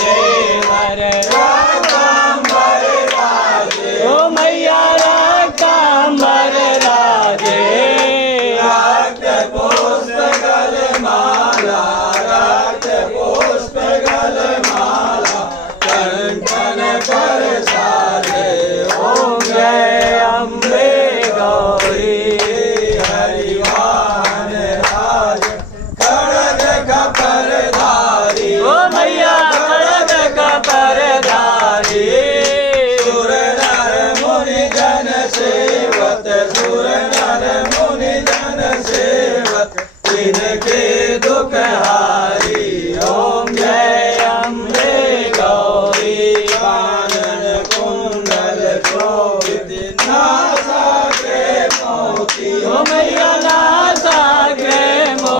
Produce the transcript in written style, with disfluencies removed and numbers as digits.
देवर रक्तांबर राजे ओ मैया रक्तांबर राजे रक्त पुष्प गलमाला रक्त पुष्प गलमाला कंठन पर साजे ओम जय अम्बे गौरी हरिवाहन राज खड़ग कपरधारी ओ मैया खड़ग कपरधारी सुर नर मुनि जन सेवत सुर नर मुनि जन सेवत तिनके दुख